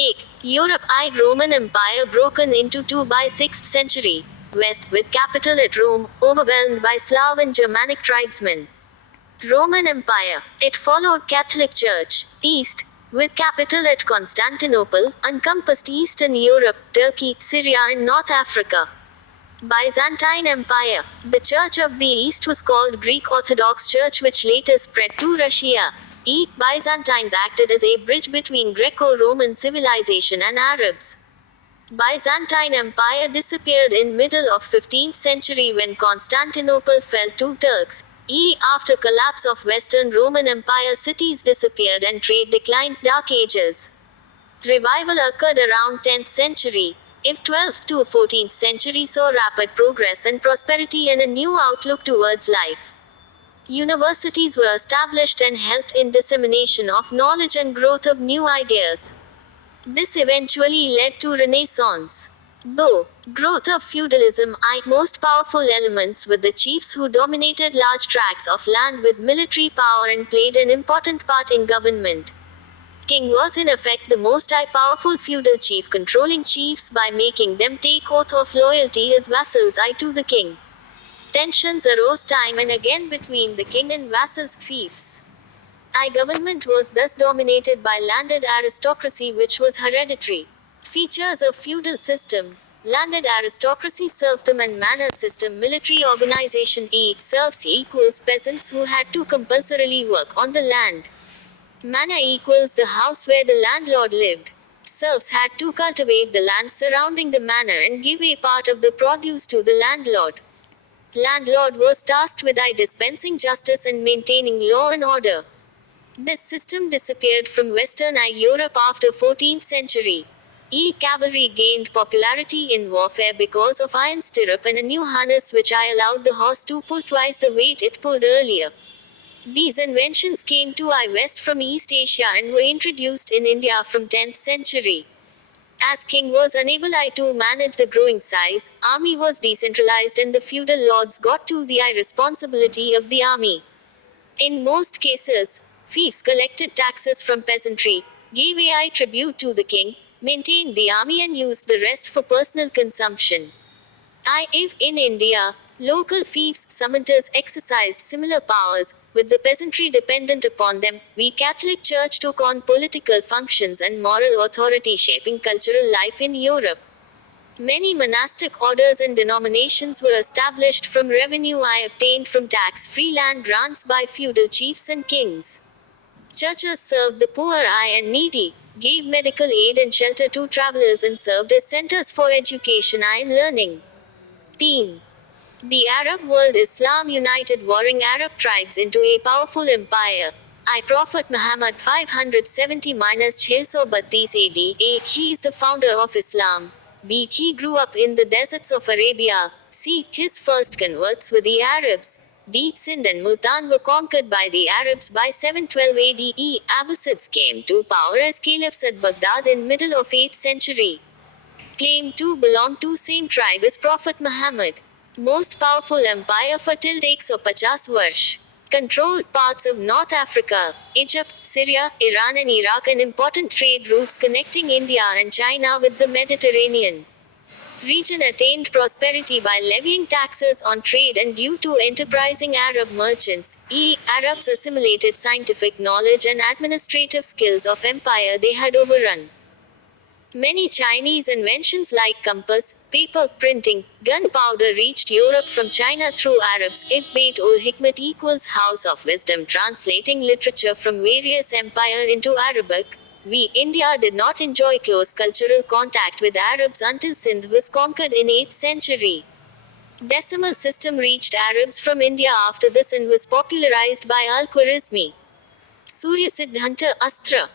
Take Europe I. Roman Empire broken into two by 6th century. West, with capital at Rome, overwhelmed by Slav and Germanic tribesmen. Roman Empire. It followed Catholic Church. East, with capital at Constantinople, encompassed Eastern Europe, Turkey, Syria and North Africa. Byzantine Empire. The Church of the East was called Greek Orthodox Church, which later spread to Russia. Byzantines acted as a bridge between Greco-Roman civilization and Arabs. Byzantine Empire disappeared in middle of 15th century when Constantinople fell to Turks. After collapse of Western Roman Empire, cities disappeared and trade declined. Dark Ages. Revival occurred around 10th century. If 12th to 14th century saw rapid progress and prosperity and a new outlook towards life. Universities were established and helped in dissemination of knowledge and growth of new ideas. This eventually led to Renaissance. Though growth of feudalism, most powerful elements with the chiefs who dominated large tracts of land with military power and played an important part in government. King was in effect the most powerful feudal chief, controlling chiefs by making them take oath of loyalty as vassals to the king. Tensions arose time and again between the king and vassals' fiefs. Government was thus dominated by landed aristocracy, which was hereditary. Features of feudal system. Landed aristocracy, serfdom and manor system. Military organization. Serfs equals peasants who had to compulsorily work on the land. Manor equals the house where the landlord lived. Serfs had to cultivate the land surrounding the manor and give a part of the produce to the landlord. Landlord was tasked with dispensing justice and maintaining law and order. This system disappeared from Western Europe after 14th century. Cavalry gained popularity in warfare because of iron stirrup and a new harness which allowed the horse to pull twice the weight it pulled earlier. These inventions came to West from East Asia and were introduced in India from 10th century. As king was unable to manage the growing size, army was decentralized and the feudal lords got to the responsibility of the army. In most cases, fiefs collected taxes from peasantry, gave tribute to the king, maintained the army and used the rest for personal consumption. If in India, local fiefs, summonters exercised similar powers, with the peasantry dependent upon them, Catholic Church took on political functions and moral authority, shaping cultural life in Europe. Many monastic orders and denominations were established from revenue obtained from tax-free land grants by feudal chiefs and kings. Churches served the poor and needy, gave medical aid and shelter to travelers and served as centers for education and learning. Theme. The Arab world. Islam united warring Arab tribes into a powerful empire. Prophet Muhammad 570-632 AD. He is the founder of Islam. He grew up in the deserts of Arabia. His first converts were the Arabs. Sind and Multan were conquered by the Arabs by 712 AD. Abbasids came to power as caliphs at Baghdad in middle of 8th century. Claimed to belong to same tribe as Prophet Muhammad. Most powerful empire for till 150 varsh. Controlled parts of North Africa, Egypt, Syria, Iran and Iraq, and important trade routes connecting India and China with the Mediterranean. Region attained prosperity by levying taxes on trade and due to enterprising Arab merchants. Arabs assimilated scientific knowledge and administrative skills of empire they had overrun. Many Chinese inventions like compass, paper, printing, gunpowder reached Europe from China through Arabs. Bait ul Hikmat equals House of Wisdom, translating literature from various empire into Arabic. India did not enjoy close cultural contact with Arabs until Sindh was conquered in 8th century. Decimal system reached Arabs from India after this and was popularized by Al-Khwarizmi. Surya Siddhanta Astra.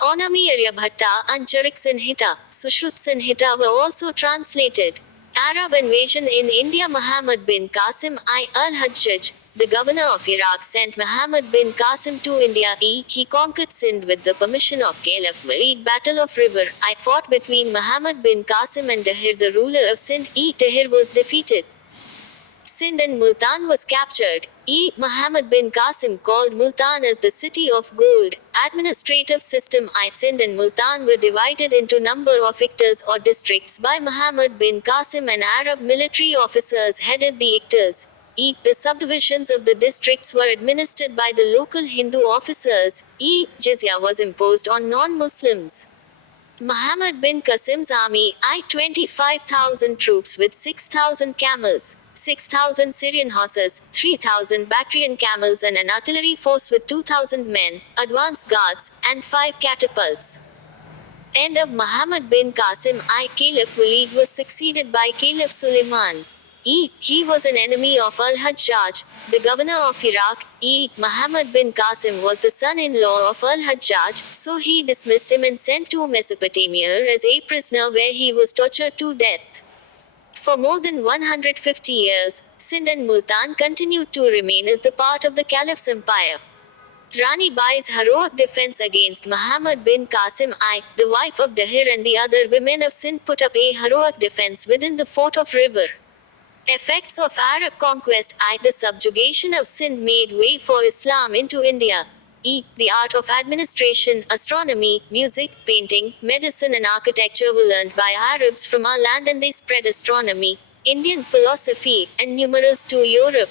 Anami Aryabhatta and Charak Sinhita, Sushruta Sinhita were also translated. Arab invasion in India. Muhammad bin Qasim al-Hajjaj, the governor of Iraq, sent Muhammad bin Qasim to India. He conquered Sindh with the permission of Caliph Walid. Battle of River fought between Muhammad bin Qasim and Tahir, the ruler of Sindh. Tahir was defeated. Sindh and Multan was captured. Muhammad bin Qasim called Multan as the city of gold. Administrative system Sindh and Multan were divided into number of ictas or districts by Muhammad bin Qasim, and Arab military officers headed the ictas. The subdivisions of the districts were administered by the local Hindu officers. Jizya was imposed on non-Muslims. Muhammad bin Qasim's army, 25,000 troops with 6,000 camels, 6,000 Syrian horses, 3,000 Bactrian camels, and an artillery force with 2,000 men, advance guards, and 5 catapults. End of Muhammad bin Qasim Caliph Walid was succeeded by Caliph Suleiman. He was an enemy of Al-Hajjaj, the governor of Iraq. Muhammad bin Qasim was the son-in-law of Al-Hajjaj, so he dismissed him and sent to Mesopotamia as a prisoner, where he was tortured to death. For more than 150 years, Sindh and Multan continued to remain as the part of the Caliph's empire. Rani Bai's heroic defense against Muhammad bin Qasim the wife of Dahir, and the other women of Sindh put up a heroic defense within the fort of river. Effects of Arab conquest the subjugation of Sindh made way for Islam into India. The art of administration, astronomy, music, painting, medicine, and architecture were learned by Arabs from our land, and they spread astronomy, Indian philosophy, and numerals to Europe.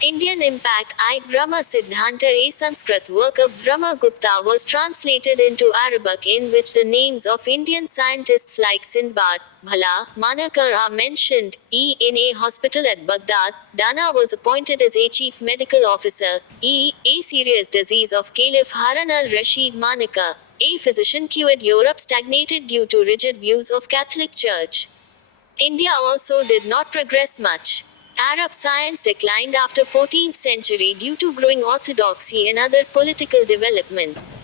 Indian impact Brahma Siddhanta, a Sanskrit work of Brahmagupta, was translated into Arabic, in which the names of Indian scientists like Sindbad, Bhala, Manakar are mentioned. In a hospital at Baghdad, Dana was appointed as a chief medical officer. A serious disease of Caliph Harun al-Rashid Manaka, a physician, cured Europe stagnated due to rigid views of Catholic Church. India also did not progress much. Arab science declined after 14th century due to growing orthodoxy and other political developments.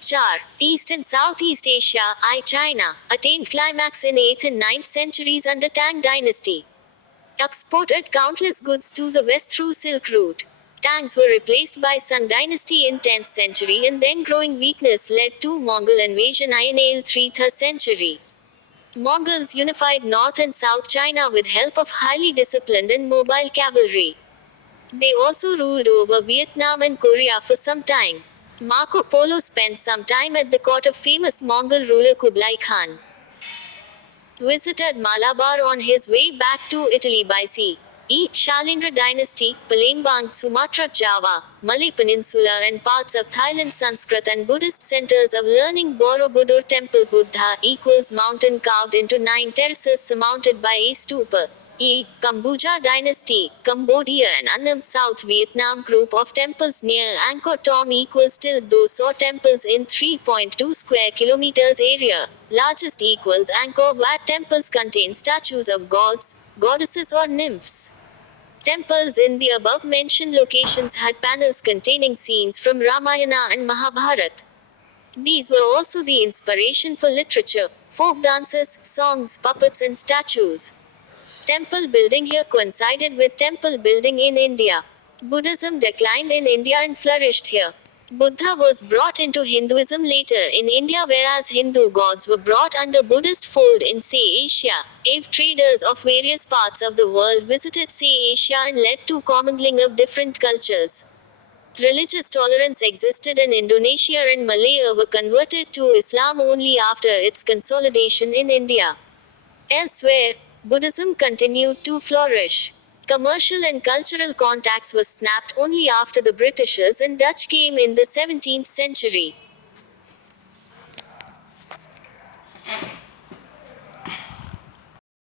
4. East and Southeast Asia China attained climax in 8th and 9th centuries under Tang dynasty. Exported countless goods to the west through Silk Route. Tangs were replaced by Sung dynasty in 10th century, and then growing weakness led to Mongol invasion in 3rd century. Mongols unified North and South China with help of highly disciplined and mobile cavalry. They also ruled over Vietnam and Korea for some time. Marco Polo spent some time at the court of famous Mongol ruler Kublai Khan. Visited Malabar on his way back to Italy by sea. Shalindra dynasty, Palembang, Sumatra, Java, Malay Peninsula, and parts of Thailand. Sanskrit and Buddhist centers of learning. Borobudur Temple. Buddha equals mountain carved into 9 terraces surmounted by a stupa. Kambuja dynasty, Cambodia and Annam, South Vietnam. Group of temples near Angkor Thom equals till those saw temples in 3.2 square kilometers area. Largest equals Angkor Wat. Temples contain statues of gods, goddesses, or nymphs. Temples in the above-mentioned locations had panels containing scenes from Ramayana and Mahabharata. These were also the inspiration for literature, folk dances, songs, puppets, and statues. Temple building here coincided with temple building in India. Buddhism declined in India and flourished here. Buddha was brought into Hinduism later in India, whereas Hindu gods were brought under Buddhist fold in Asia. Traders of various parts of the world visited Asia and led to commingling of different cultures. Religious tolerance existed in Indonesia, and Malaya were converted to Islam only after its consolidation in India. Elsewhere, Buddhism continued to flourish. Commercial and cultural contacts were snapped only after the Britishers and Dutch came in the 17th century.